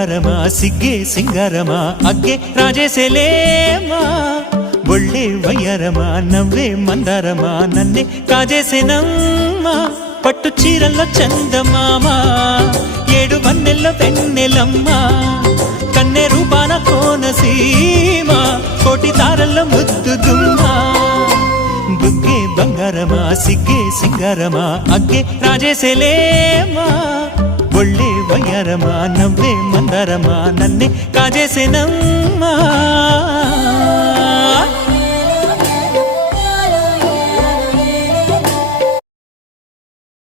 బంగారమా సిగ్గే సింగారమా అగ్గే రాజేసేలేమా ఒళ్ళే వయ్యారమా నవ్వే మందారమా నన్నే కాజేసేనమ్మా పట్టు చీరల్లో చందమామా ఏడు వన్నెల్లో వెన్నెలమ్మా కన్నె రూపాన కోనసీమ కోటి తారల్లో ముద్దుదుమ్మా బుగ్గే బంగారమా సిగ్గే సింగారమా అగ్గే రాజేసేలేమా ఒళ్ళే వయ్యారమా నవ్వే మందారమా నన్నే కాజేసేనమ్మా